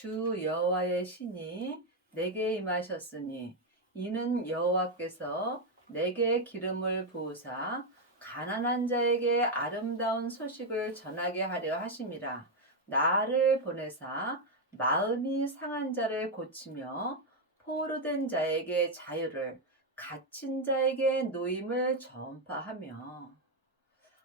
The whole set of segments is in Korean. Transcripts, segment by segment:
주 여호와의 신이 내게 임하셨으니 이는 여호와께서 내게 기름을 부으사 가난한 자에게 아름다운 소식을 전하게 하려 하심이라. 나를 보내사 마음이 상한 자를 고치며 포로된 자에게 자유를, 갇힌 자에게 노임을 전파하며.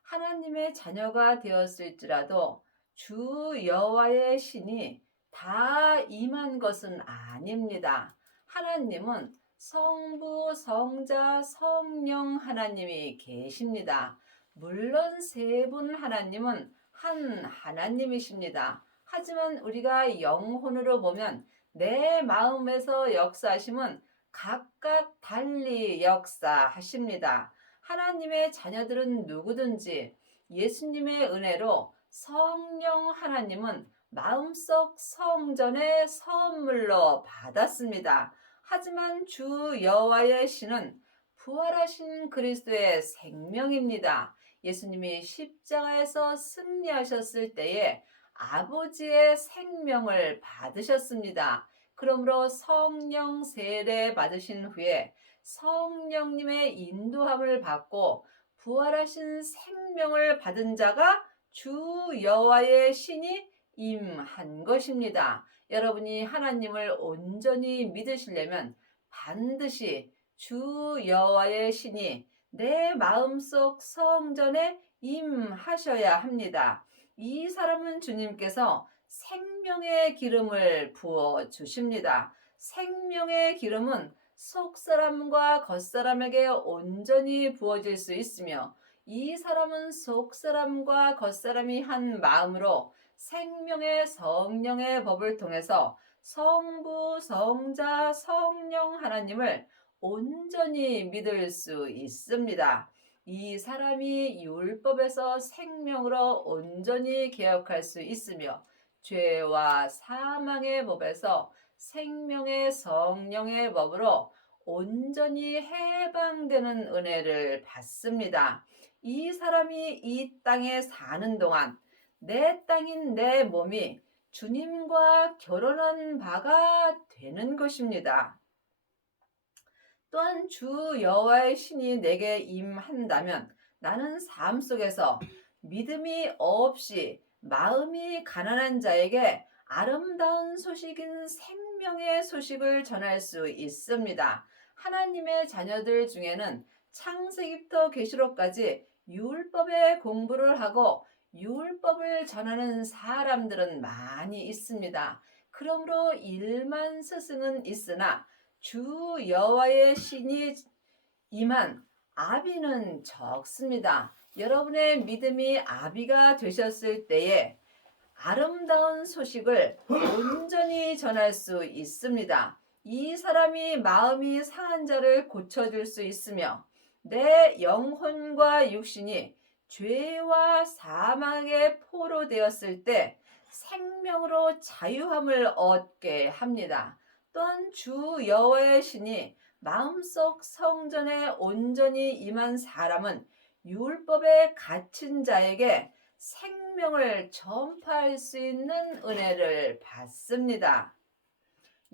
하나님의 자녀가 되었을지라도 주 여호와의 신이 다 임한 것은 아닙니다. 하나님은 성부, 성자, 성령 하나님이 계십니다. 물론 세 분 하나님은 한 하나님이십니다. 하지만 우리가 영혼으로 보면 내 마음에서 역사하심은 각각 달리 역사하십니다. 하나님의 자녀들은 누구든지 예수님의 은혜로 성령 하나님은 마음속 성전의 선물로 받았습니다. 하지만 주 여호와의 신은 부활하신 그리스도의 생명입니다. 예수님이 십자가에서 승리하셨을 때에 아버지의 생명을 받으셨습니다. 그러므로 성령 세례 받으신 후에 성령님의 인도함을 받고 부활하신 생명을 받은 자가 주 여호와의 신이 임한 것입니다. 여러분이 하나님을 온전히 믿으시려면 반드시 주 여호와의 신이 내 마음속 성전에 임하셔야 합니다. 이 사람은 주님께서 생명의 기름을 부어 주십니다. 생명의 기름은 속사람과 겉사람에게 온전히 부어질 수 있으며 이 사람은 속사람과 겉사람이 한 마음으로 생명의 성령의 법을 통해서 성부, 성자, 성령 하나님을 온전히 믿을 수 있습니다. 이 사람이 율법에서 생명으로 온전히 개혁할 수 있으며 죄와 사망의 법에서 생명의 성령의 법으로 온전히 해방되는 은혜를 받습니다. 이 사람이 이 땅에 사는 동안 내 땅인 내 몸이 주님과 결혼한 바가 되는 것입니다. 또한 주 여호와의 신이 내게 임한다면 나는 삶 속에서 믿음이 없이 마음이 가난한 자에게 아름다운 소식인 생명의 소식을 전할 수 있습니다. 하나님의 자녀들 중에는 창세기부터 계시록까지 율법의 공부를 하고 율법을 전하는 사람들은 많이 있습니다. 그러므로 일만 스승은 있으나 주 여호와의 신이 임한 아비는 적습니다. 여러분의 믿음이 아비가 되셨을 때에 아름다운 소식을 온전히 전할 수 있습니다. 이 사람이 마음이 상한 자를 고쳐줄 수 있으며 내 영혼과 육신이 죄와 사망에 포로되었을 때 생명으로 자유함을 얻게 합니다. 또한 주 여호와의 신이 마음속 성전에 온전히 임한 사람은 율법에 갇힌 자에게 생명을 전파할 수 있는 은혜를 받습니다.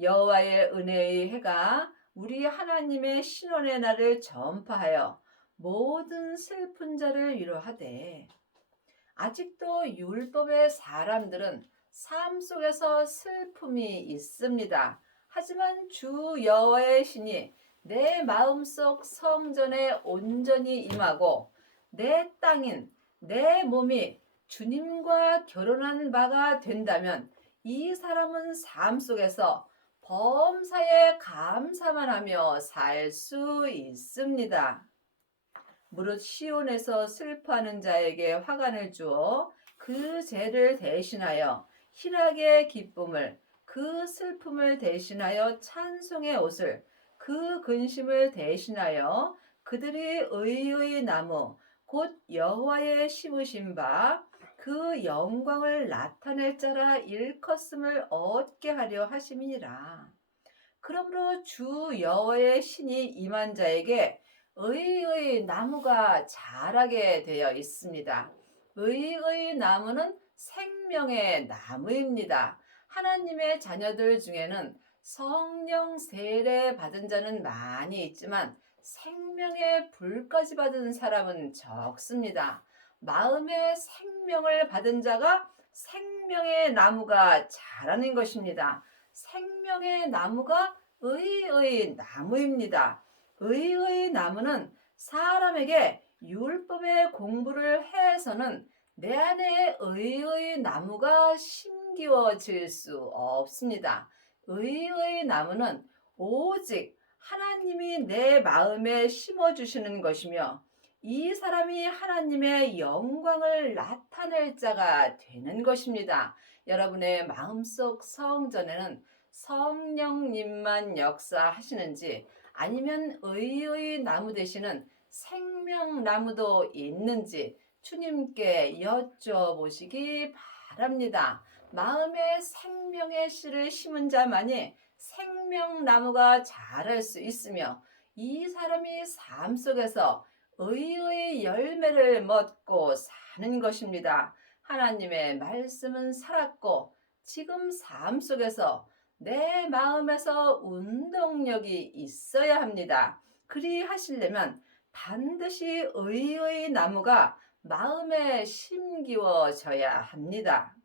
여호와의 은혜의 해가 우리 하나님의 신원의 날을 전파하여 모든 슬픈 자를 위로하되, 아직도 율법의 사람들은 삶 속에서 슬픔이 있습니다. 하지만 주 여호와의 신이 내 마음속 성전에 온전히 임하고 내 땅인 내 몸이 주님과 결혼한 바가 된다면 이 사람은 삶 속에서 범사에 감사만 하며 살 수 있습니다. 무릇 시온에서 슬퍼하는 자에게 화관을 주어 그 죄를 대신하여 희락의 기쁨을, 그 슬픔을 대신하여 찬송의 옷을, 그 근심을 대신하여 그들이 의의 나무 곧 여호와의 심으신 바 그 영광을 나타낼 자라 일컫음을 얻게 하려 하심이니라. 그러므로 주 여호와의 신이 임한 자에게 의의 나무가 자라게 되어 있습니다. 의의 나무는 생명의 나무입니다. 하나님의 자녀들 중에는 성령 세례 받은 자는 많이 있지만 생명의 불까지 받은 사람은 적습니다. 마음의 생명을 받은 자가 생명의 나무가 자라는 것입니다. 생명의 나무가 의의 나무입니다. 의의 나무는 사람에게 율법의 공부를 해서는 내 안에 의의 나무가 심기워질 수 없습니다. 의의 나무는 오직 하나님이 내 마음에 심어주시는 것이며 이 사람이 하나님의 영광을 나타낼 자가 되는 것입니다. 여러분의 마음속 성전에는 성령님만 역사하시는지 아니면 의의 나무 되시는 생명나무도 있는지 주님께 여쭤보시기 바랍니다. 마음에 생명의 씨를 심은 자만이 생명나무가 자랄 수 있으며 이 사람이 삶 속에서 의의 열매를 먹고 사는 것입니다. 하나님의 말씀은 살았고 지금 삶 속에서 내 마음에서 운동력이 있어야 합니다. 그리하시려면 반드시 의의 나무가 마음에 심기워져야 합니다.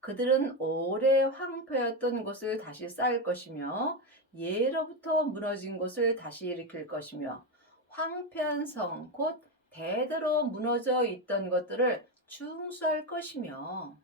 그들은 오래 황폐였던 곳을 다시 쌓을 것이며 예로부터 무너진 곳을 다시 일으킬 것이며 황폐한 성, 곧 대대로 무너져 있던 것들을 중수할 것이며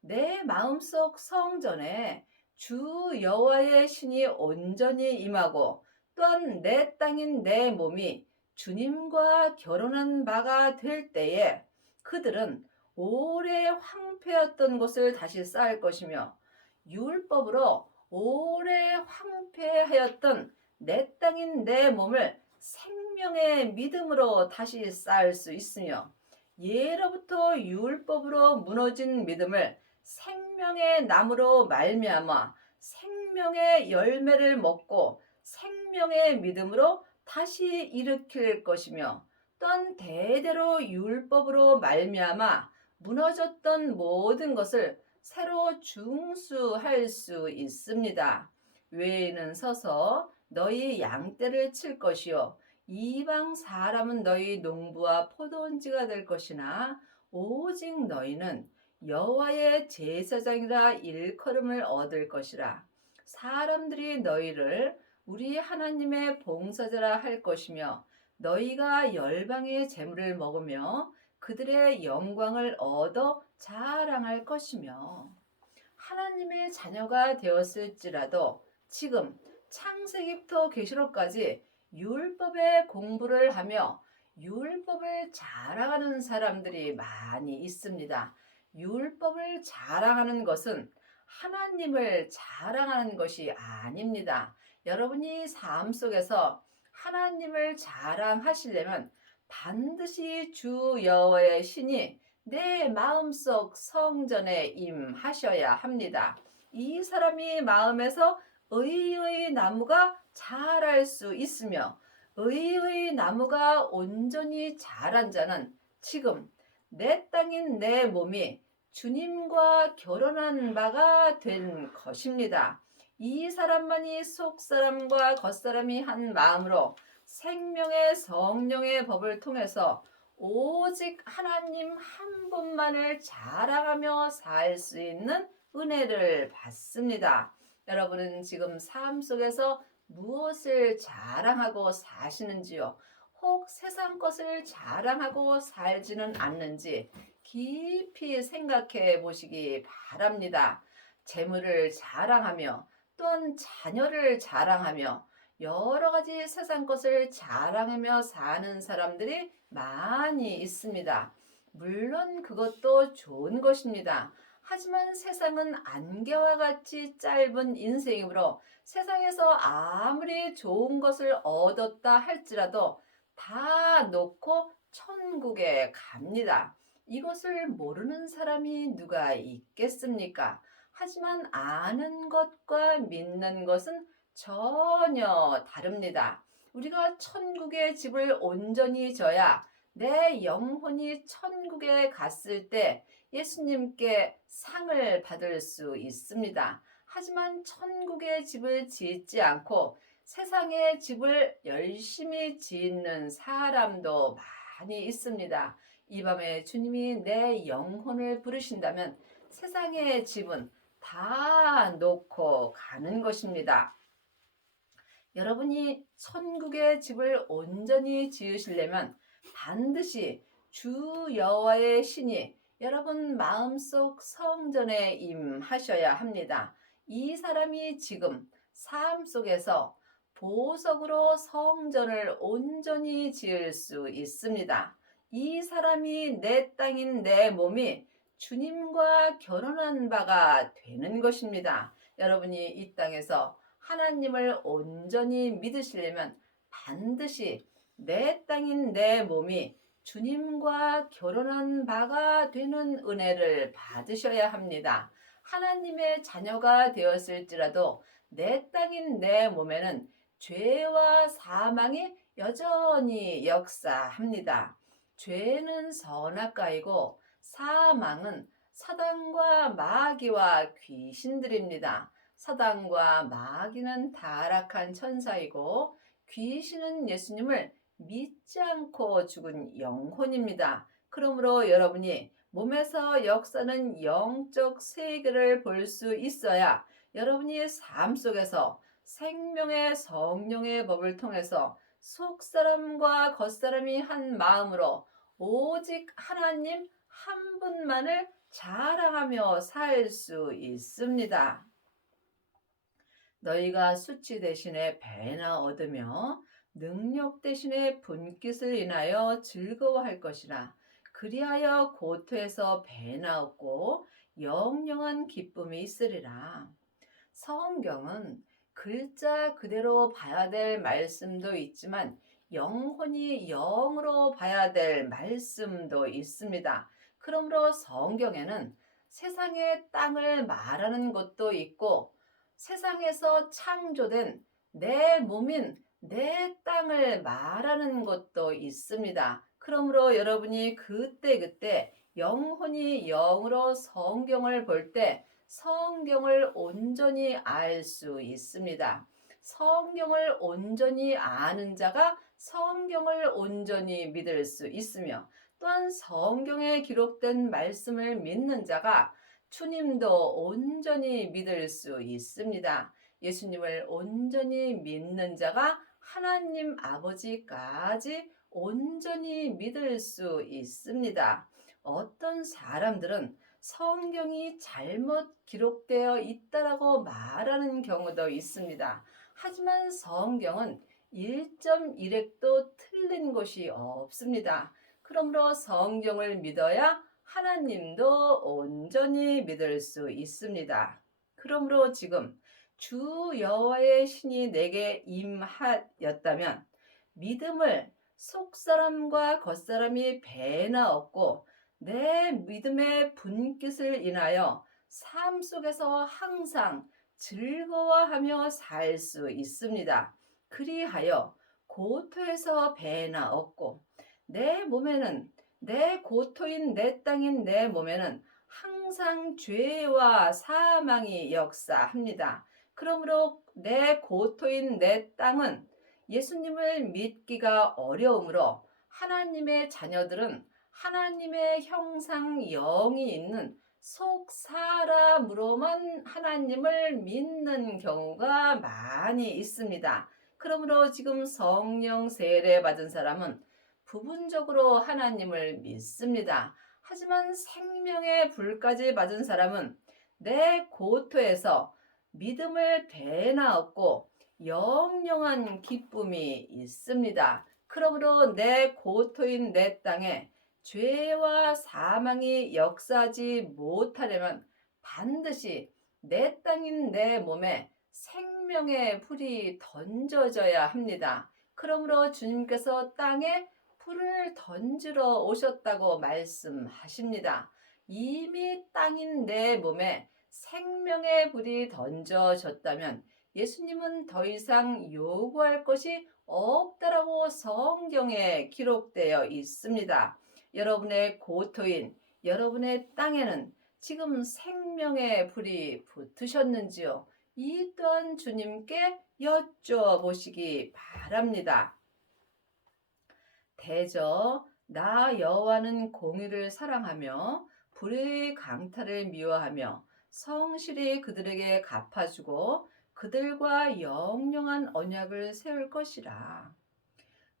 내 마음속 성전에 주 여호와의 신이 온전히 임하고 또한 내 땅인 내 몸이 주님과 결혼한 바가 될 때에 그들은 오래 황폐였던 곳을 다시 쌓을 것이며 율법으로 오래 황폐하였던 내 땅인 내 몸을 생명의 믿음으로 다시 쌓을 수 있으며 예로부터 율법으로 무너진 믿음을 생명의 나무로 말미암아 생명의 열매를 먹고 생명의 믿음으로 다시 일으킬 것이며 또한 대대로 율법으로 말미암아 무너졌던 모든 것을 새로 중수할 수 있습니다. 외에는 서서 너희 양떼를 칠 것이요 이방 사람은 너희 농부와 포도원지가 될 것이나 오직 너희는 여호와의 제사장이라 일컬음을 얻을 것이라. 사람들이 너희를 우리 하나님의 봉사자라 할 것이며 너희가 열방의 재물을 먹으며 그들의 영광을 얻어 자랑할 것이며 하나님의 자녀가 되었을지라도 지금 창세기부터 계시록까지 율법의 공부를 하며 율법을 자랑하는 사람들이 많이 있습니다. 율법을 자랑하는 것은 하나님을 자랑하는 것이 아닙니다. 여러분이 삶 속에서 하나님을 자랑하시려면 반드시 주 여호와의 신이 내 마음속 성전에 임하셔야 합니다. 이 사람이 마음에서 의의 나무가 자랄 수 있으며 의의 나무가 온전히 자란 자는 지금 내 땅인 내 몸이 주님과 결혼한 바가 된 것입니다. 이 사람만이 속사람과 겉사람이 한 마음으로 생명의 성령의 법을 통해서 오직 하나님 한 분만을 자랑하며 살 수 있는 은혜를 받습니다. 여러분은 지금 삶 속에서 무엇을 자랑하고 사시는지요? 혹 세상 것을 자랑하고 살지는 않는지 깊이 생각해 보시기 바랍니다. 재물을 자랑하며 또한 자녀를 자랑하며 여러 가지 세상 것을 자랑하며 사는 사람들이 많이 있습니다. 물론 그것도 좋은 것입니다. 하지만 세상은 안개와 같이 짧은 인생이므로 세상에서 아무리 좋은 것을 얻었다 할지라도 다 놓고 천국에 갑니다. 이것을 모르는 사람이 누가 있겠습니까? 하지만 아는 것과 믿는 것은 전혀 다릅니다. 우리가 천국의 집을 온전히 져야 내 영혼이 천국에 갔을 때 예수님께 상을 받을 수 있습니다. 하지만 천국의 집을 짓지 않고 세상의 집을 열심히 짓는 사람도 많이 있습니다. 이 밤에 주님이 내 영혼을 부르신다면 세상의 집은 다 놓고 가는 것입니다. 여러분이 천국의 집을 온전히 지으시려면 반드시 주 여호와의 신이 여러분 마음속 성전에 임하셔야 합니다. 이 사람이 지금 삶 속에서 보석으로 성전을 온전히 지을 수 있습니다. 이 사람이 내 땅인 내 몸이 주님과 결혼한 바가 되는 것입니다. 여러분이 이 땅에서 하나님을 온전히 믿으시려면 반드시 내 땅인 내 몸이 주님과 결혼한 바가 되는 은혜를 받으셔야 합니다. 하나님의 자녀가 되었을지라도 내 땅인 내 몸에는 죄와 사망이 여전히 역사합니다. 죄는 선악과이고 사망은 사단과 마귀와 귀신들입니다. 사단과 마귀는 타락한 천사이고 귀신은 예수님을 믿지 않고 죽은 영혼입니다. 그러므로 여러분이 몸에서 역사는 영적 세계를 볼 수 있어야 여러분이 삶 속에서 생명의 성령의 법을 통해서 속사람과 겉사람이 한 마음으로 오직 하나님 한 분만을 자랑하며 살 수 있습니다. 너희가 수치 대신에 배나 얻으며 능력 대신에 분깃을 인하여 즐거워할 것이라. 그리하여 고토에서 배나 얻고 영영한 기쁨이 있으리라. 성경은 글자 그대로 봐야 될 말씀도 있지만 영혼이 영으로 봐야 될 말씀도 있습니다. 그러므로 성경에는 세상의 땅을 말하는 것도 있고 세상에서 창조된 내 몸인 내 땅을 말하는 것도 있습니다. 그러므로 여러분이 그때그때 영혼이 영으로 성경을 볼 때 성경을 온전히 알 수 있습니다. 성경을 온전히 아는 자가 성경을 온전히 믿을 수 있으며 또한 성경에 기록된 말씀을 믿는 자가 주님도 온전히 믿을 수 있습니다. 예수님을 온전히 믿는 자가 하나님 아버지까지 온전히 믿을 수 있습니다. 어떤 사람들은 성경이 잘못 기록되어 있다라고 말하는 경우도 있습니다. 하지만 성경은 1.1획도 틀린 것이 없습니다. 그러므로 성경을 믿어야 하나님도 온전히 믿을 수 있습니다. 그러므로 지금 주 여호와의 신이 내게 임하였다면 믿음을 속사람과 겉사람이 배나 얻고 내 믿음의 분깃을 인하여 삶 속에서 항상 즐거워하며 살 수 있습니다. 그리하여 고토에서 배나 얻고 내 몸에는 내 고토인 내 땅인 내 몸에는 항상 죄와 사망이 역사합니다. 그러므로 내 고토인 내 땅은 예수님을 믿기가 어려우므로 하나님의 자녀들은 하나님의 형상 영이 있는 속 사람으로만 하나님을 믿는 경우가 많이 있습니다. 그러므로 지금 성령 세례 받은 사람은 부분적으로 하나님을 믿습니다. 하지만 생명의 불까지 받은 사람은 내 고토에서 믿음을 배나 얻고 영영한 기쁨이 있습니다. 그러므로 내 고토인 내 땅에 죄와 사망이 역사하지 못하려면 반드시 내 땅인 내 몸에 생명의 불이 던져져야 합니다. 그러므로 주님께서 땅에 불을 던지러 오셨다고 말씀하십니다. 이미 땅인 내 몸에 생명의 불이 던져졌다면 예수님은 더 이상 요구할 것이 없다라고 성경에 기록되어 있습니다. 여러분의 고토인 여러분의 땅에는 지금 생명의 불이 붙으셨는지요? 이 또한 주님께 여쭤보시기 바랍니다. 대저 나 여호와는 공의를 사랑하며 불의 강탈을 미워하며 성실히 그들에게 갚아주고 그들과 영영한 언약을 세울 것이라.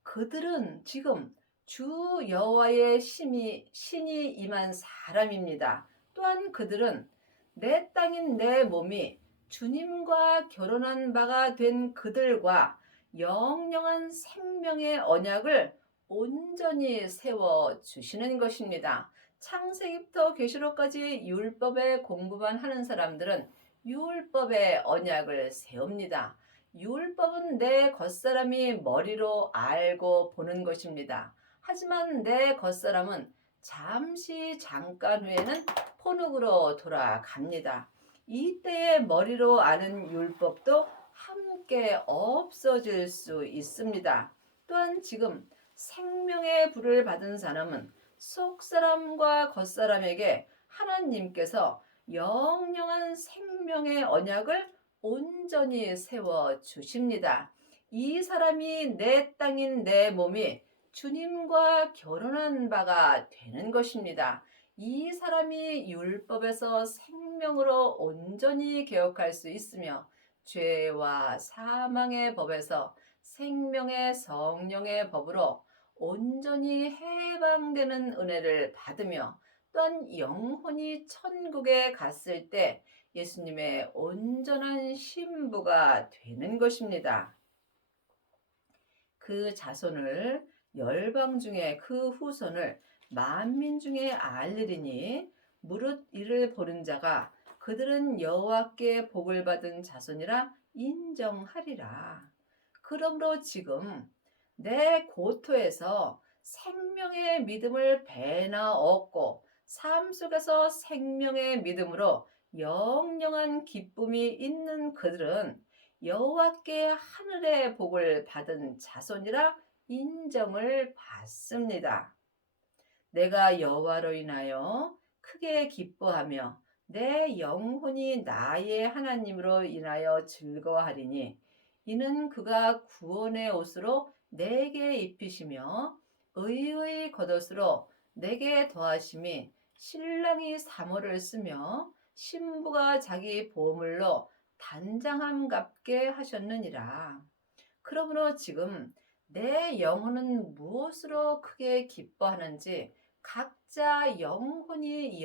그들은 지금 주 여호와의 신이 임한 사람입니다. 또한 그들은 내 땅인 내 몸이 주님과 결혼한 바가 된 그들과 영영한 생명의 언약을 온전히 세워 주시는 것입니다. 창세기부터 계시록까지 율법의 공부만 하는 사람들은 율법의 언약을 세웁니다. 율법은 내 겉사람이 머리로 알고 보는 것입니다. 하지만 내 겉사람은 잠깐 후에는 포눅으로 돌아갑니다. 이때에 머리로 아는 율법도 함께 없어질 수 있습니다. 또한 지금 생명의 불을 받은 사람은 속사람과 겉사람에게 하나님께서 영영한 생명의 언약을 온전히 세워 주십니다. 이 사람이 내 땅인 내 몸이 주님과 결혼한 바가 되는 것입니다. 이 사람이 율법에서 생명으로 온전히 개혁할 수 있으며 죄와 사망의 법에서 생명의 성령의 법으로 온전히 해방되는 은혜를 받으며 또한 영혼이 천국에 갔을 때 예수님의 온전한 신부가 되는 것입니다. 그 자손을 열방 중에 그 후손을 만민 중에 알리리니 무릇 이를 보는 자가 그들은 여호와께 복을 받은 자손이라 인정하리라. 그러므로 지금 내 고토에서 생명의 믿음을 배나 얻고 삶 속에서 생명의 믿음으로 영영한 기쁨이 있는 그들은 여호와께 하늘의 복을 받은 자손이라 인정을 받습니다. 내가 여호와로 인하여 크게 기뻐하며 내 영혼이 나의 하나님으로 인하여 즐거워하리니 이는 그가 구원의 옷으로 내게 입히시며 의의 겉옷으로 내게 더하심이 신랑이 사모를 쓰며 신부가 자기 보물로 단장함갑게 하셨느니라. 그러므로 지금 내 영혼은 무엇으로 크게 기뻐하는지 각자 영혼이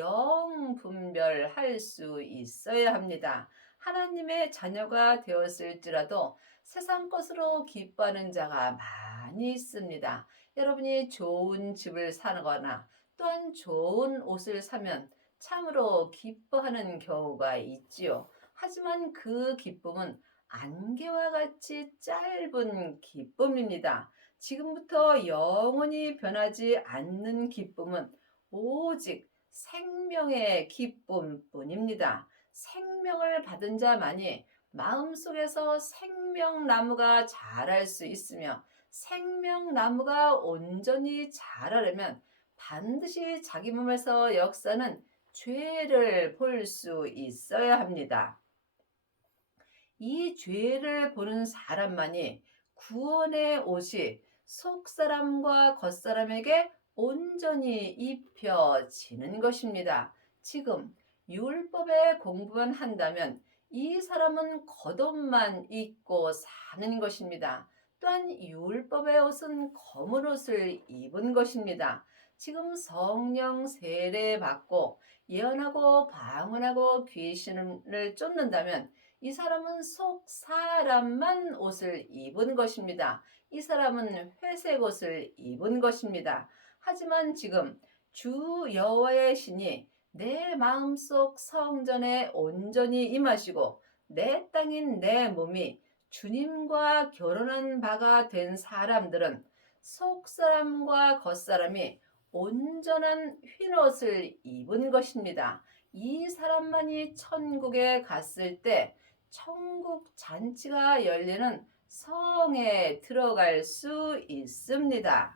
분별할 수 있어야 합니다. 하나님의 자녀가 되었을지라도 세상 것으로 기뻐하는 자가 많이 있습니다. 여러분이 좋은 집을 사거나 또한 좋은 옷을 사면 참으로 기뻐하는 경우가 있지요. 하지만 그 기쁨은 안개와 같이 짧은 기쁨입니다. 지금부터 영원히 변하지 않는 기쁨은 오직 생명의 기쁨뿐입니다. 생명을 받은 자만이 마음속에서 생명나무가 자랄 수 있으며 생명나무가 온전히 자라려면 반드시 자기 몸에서 역사는 죄를 볼 수 있어야 합니다. 이 죄를 보는 사람만이 구원의 옷이 속사람과 겉사람에게 온전히 입혀지는 것입니다. 지금 율법의 공부만 한다면 이 사람은 겉옷만 입고 사는 것입니다. 또한 율법의 옷은 검은 옷을 입은 것입니다. 지금 성령 세례 받고 예언하고 방언하고 귀신을 쫓는다면 이 사람은 속 사람만 옷을 입은 것입니다. 이 사람은 회색 옷을 입은 것입니다. 하지만 지금 주 여호와의 신이 내 마음속 성전에 온전히 임하시고 내 땅인 내 몸이 주님과 결혼한 바가 된 사람들은 속사람과 겉사람이 온전한 흰옷을 입은 것입니다. 이 사람만이 천국에 갔을 때 천국 잔치가 열리는 성에 들어갈 수 있습니다.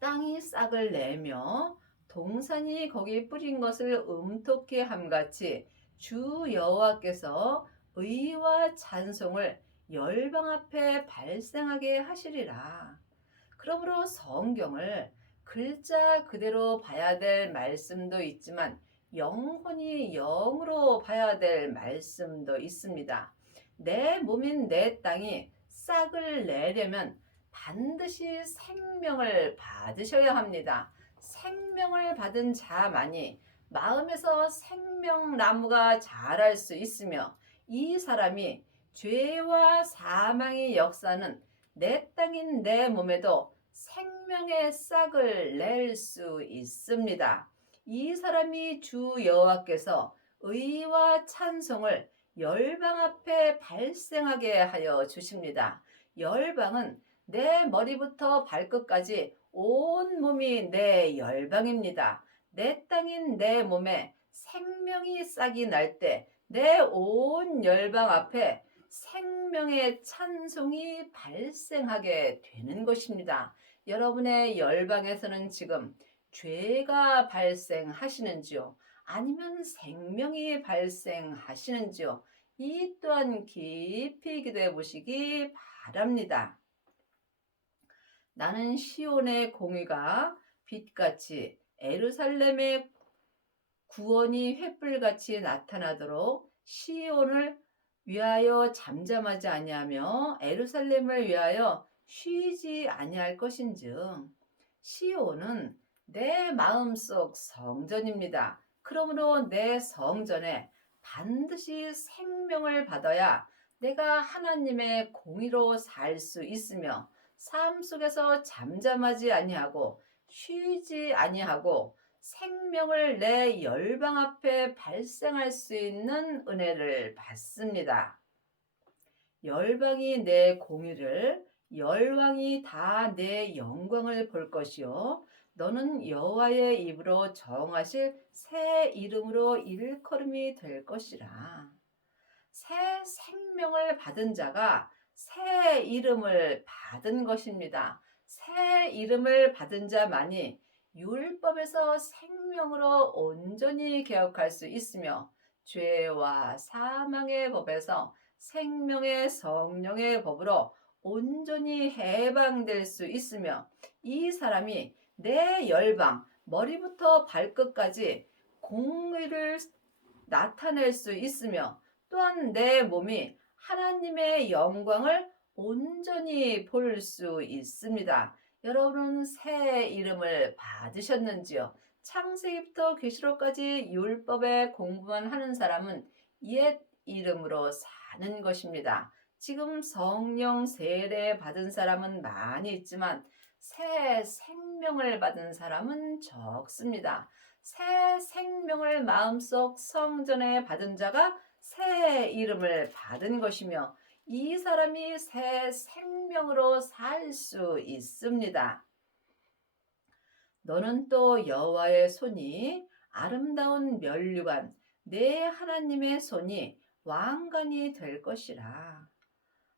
땅이 싹을 내며 동산이 거기 뿌린 것을 음토케 함같이 주 여호와께서 의와 찬송을 열방 앞에 발생하게 하시리라. 그러므로 성경을 글자 그대로 봐야 될 말씀도 있지만 영혼이 영으로 봐야 될 말씀도 있습니다. 내 몸인 내 땅이 싹을 내려면 반드시 생명을 받으셔야 합니다. 생명을 받은 자만이 마음에서 생명나무가 자랄 수 있으며 이 사람이 죄와 사망의 역사는 내 땅인 내 몸에도 생명의 싹을 낼 수 있습니다. 이 사람이 주 여호와께서 의와 찬송을 열방 앞에 발생하게 하여 주십니다. 열방은 내 머리부터 발끝까지 온 몸이 내 열방입니다. 내 땅인 내 몸에 생명이 싹이 날 때 내 온 열방 앞에 생명의 찬송이 발생하게 되는 것입니다. 여러분의 열방에서는 지금 죄가 발생하시는지요? 아니면 생명이 발생하시는지요? 이 또한 깊이 기도해 보시기 바랍니다. 나는 시온의 공의가 빛같이 예루살렘의 구원이 횃불같이 나타나도록 시온을 위하여 잠잠하지 아니하며 예루살렘을 위하여 쉬지 아니할 것인즉 시온은 내 마음속 성전입니다. 그러므로 내 성전에 반드시 생명을 받아야 내가 하나님의 공의로 살 수 있으며 삶 속에서 잠잠하지 아니하고 쉬지 아니하고 생명을 내 열방 앞에 발생할 수 있는 은혜를 받습니다. 열방이 내 공의를 열왕이 다 내 영광을 볼 것이요 너는 여호와의 입으로 정하실 새 이름으로 일컬음이 될 것이라. 새 생명을 받은 자가 새 이름을 받은 것입니다. 새 이름을 받은 자만이 율법에서 생명으로 온전히 개혁할 수 있으며 죄와 사망의 법에서 생명의 성령의 법으로 온전히 해방될 수 있으며 이 사람이 내 열방 머리부터 발끝까지 공의를 나타낼 수 있으며 또한 내 몸이 하나님의 영광을 온전히 볼 수 있습니다. 여러분은 새 이름을 받으셨는지요? 창세기부터 계시록까지 율법의 공부만 하는 사람은 옛 이름으로 사는 것입니다. 지금 성령 세례 받은 사람은 많이 있지만 새 생명을 받은 사람은 적습니다. 새 생명을 마음속 성전에 받은 자가 새 이름을 받은 것이며 이 사람이 새 생명으로 살 수 있습니다. 너는 또 여호와의 손이 아름다운 면류관 내 하나님의 손이 왕관이 될 것이라.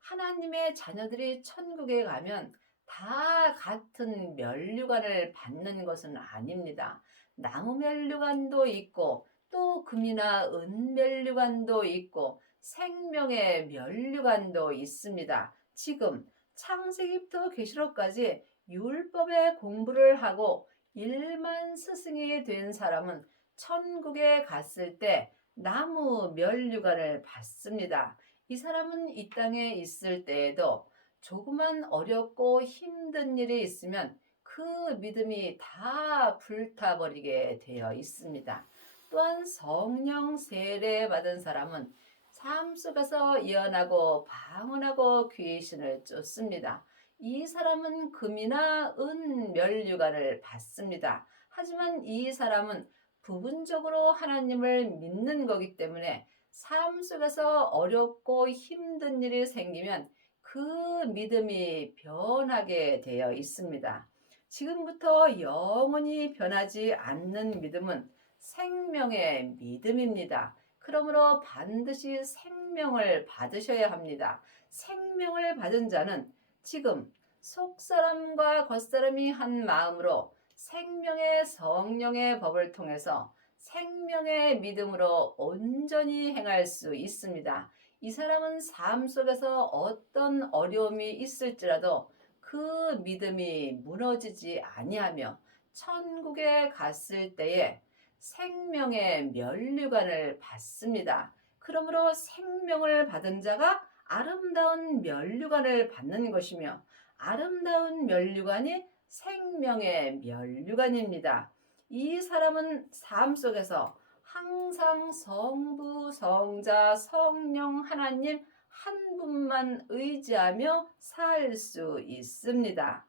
하나님의 자녀들이 천국에 가면 다 같은 면류관을 받는 것은 아닙니다. 나무 면류관도 있고 또 금이나 은 면류관도 있고 생명의 면류관도 있습니다. 지금 창세기부터 계시록까지 율법의 공부를 하고 1만 스승이 된 사람은 천국에 갔을 때 나무 면류관을 받습니다. 이 사람은 이 땅에 있을 때에도 조그만 어렵고 힘든 일이 있으면 그 믿음이 다 불타버리게 되어 있습니다. 또한 성령 세례 받은 사람은 삶 속에서 예언하고 방언하고 귀신을 쫓습니다. 이 사람은 금이나 은 면류관을 받습니다. 하지만 이 사람은 부분적으로 하나님을 믿는 거기 때문에 삶 속에서 어렵고 힘든 일이 생기면 그 믿음이 변하게 되어 있습니다. 지금부터 영원히 변하지 않는 믿음은 생명의 믿음입니다. 그러므로 반드시 생명을 받으셔야 합니다. 생명을 받은 자는 지금 속사람과 겉사람이 한 마음으로 생명의 성령의 법을 통해서 생명의 믿음으로 온전히 행할 수 있습니다. 이 사람은 삶 속에서 어떤 어려움이 있을지라도 그 믿음이 무너지지 아니하며 천국에 갔을 때에 생명의 면류관을 받습니다. 그러므로 생명을 받은 자가 아름다운 면류관을 받는 것이며 아름다운 면류관이 생명의 면류관입니다. 이 사람은 삶 속에서 항상 성부, 성자, 성령 하나님 한 분만 의지하며 살 수 있습니다.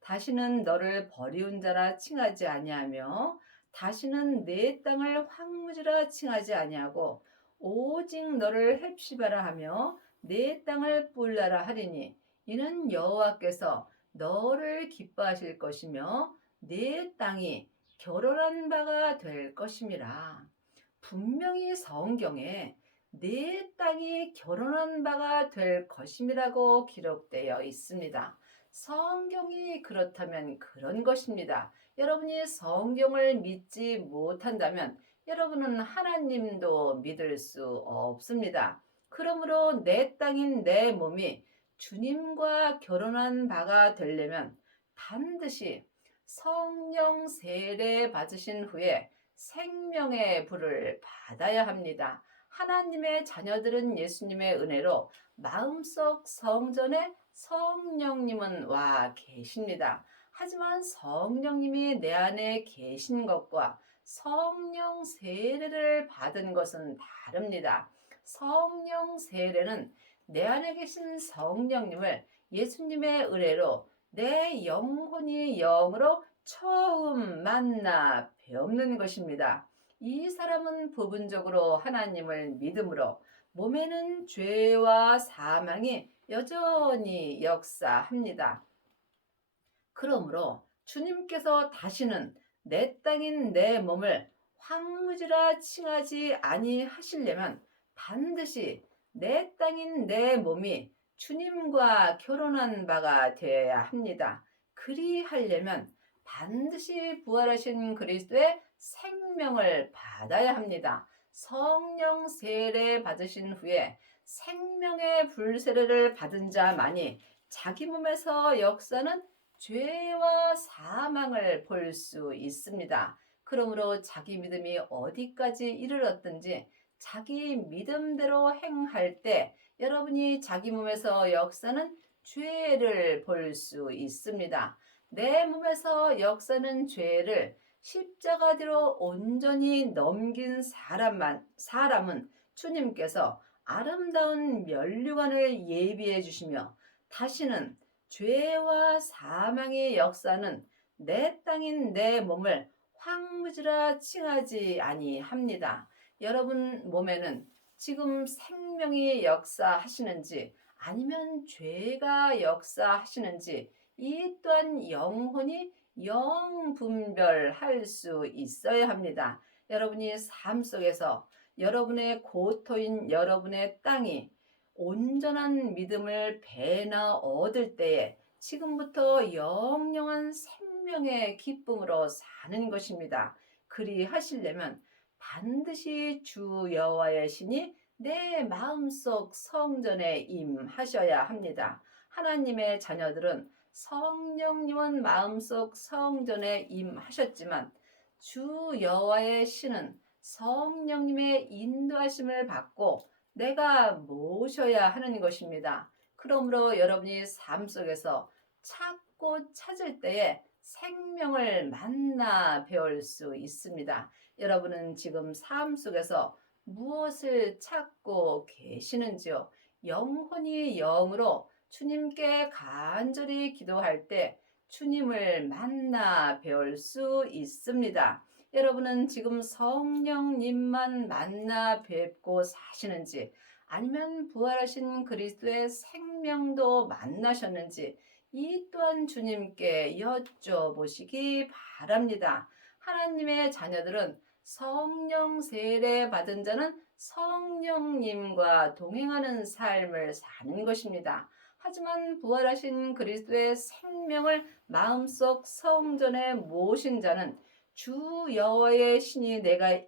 다시는 너를 버리운 자라 칭하지 아니하며 다시는 내 땅을 황무지라 칭하지 아니하고 오직 너를 헵시바라 하며 내 땅을 뿔라라 하리니 이는 여호와께서 너를 기뻐하실 것이며 내 땅이 결혼한 바가 될 것임이라. 분명히 성경에 내 땅이 결혼한 바가 될 것임이라고 기록되어 있습니다. 성경이 그렇다면 그런 것입니다. 여러분이 성경을 믿지 못한다면 여러분은 하나님도 믿을 수 없습니다. 그러므로 내 땅인 내 몸이 주님과 결혼한 바가 되려면 반드시 성령 세례 받으신 후에 생명의 불을 받아야 합니다. 하나님의 자녀들은 예수님의 은혜로 마음속 성전에 성령님은 와 계십니다. 하지만 성령님이 내 안에 계신 것과 성령 세례를 받은 것은 다릅니다. 성령 세례는 내 안에 계신 성령님을 예수님의 은혜로 내 영혼이 영으로 처음 만나 배우는 것입니다. 이 사람은 부분적으로 하나님을 믿음으로 몸에는 죄와 사망이 여전히 역사합니다. 그러므로 주님께서 다시는 내 땅인 내 몸을 황무지라 칭하지 아니하시려면 반드시 내 땅인 내 몸이 주님과 결혼한 바가 되어야 합니다. 그리하려면 반드시 부활하신 그리스도의 생명을 받아야 합니다. 성령 세례 받으신 후에 생명의 불세례를 받은 자만이 자기 몸에서 역사는 죄와 사망을 볼 수 있습니다. 그러므로 자기 믿음이 어디까지 이르렀든지 자기 믿음대로 행할 때 여러분이 자기 몸에서 역사는 죄를 볼 수 있습니다. 내 몸에서 역사는 죄를 십자가 뒤로 온전히 넘긴 사람은 주님께서 아름다운 면류관을 예비해 주시며 다시는 죄와 사망의 역사는 내 땅인 내 몸을 황무지라 칭하지 아니합니다. 여러분 몸에는 지금 생명이 역사하시는지 아니면 죄가 역사하시는지 이 또한 영혼이 영분별할 수 있어야 합니다. 여러분이 삶 속에서 여러분의 고토인 여러분의 땅이 온전한 믿음을 배나 얻을 때에 지금부터 영영한 생명의 기쁨으로 사는 것입니다. 그리하시려면 반드시 주 여호와의 신이 내 마음속 성전에 임하셔야 합니다. 하나님의 자녀들은 성령님은 마음속 성전에 임하셨지만 주 여호와의 신은 성령님의 인도하심을 받고 내가 모셔야 하는 것입니다. 그러므로 여러분이 삶 속에서 찾고 찾을 때에 생명을 만나 배울 수 있습니다. 여러분은 지금 삶 속에서 무엇을 찾고 계시는지요? 영혼이 영으로 주님께 간절히 기도할 때 주님을 만나 배울 수 있습니다. 여러분은 지금 성령님만 만나 뵙고 사시는지 아니면 부활하신 그리스도의 생명도 만나셨는지 이 또한 주님께 여쭤보시기 바랍니다. 하나님의 자녀들은 성령 세례 받은 자는 성령님과 동행하는 삶을 사는 것입니다. 하지만 부활하신 그리스도의 생명을 마음속 성전에 모신 자는 주 여호와의 신이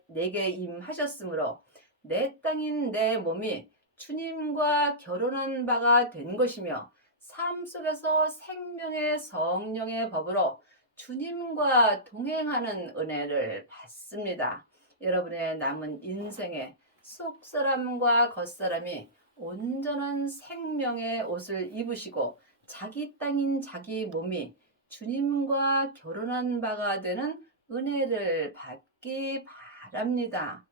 내게 임하셨으므로 내 땅인 내 몸이 주님과 결혼한 바가 된 것이며 삶 속에서 생명의 성령의 법으로 주님과 동행하는 은혜를 받습니다. 여러분의 남은 인생에 속사람과 겉사람이 온전한 생명의 옷을 입으시고 자기 땅인 자기 몸이 주님과 결혼한 바가 되는 은혜를 받기 바랍니다.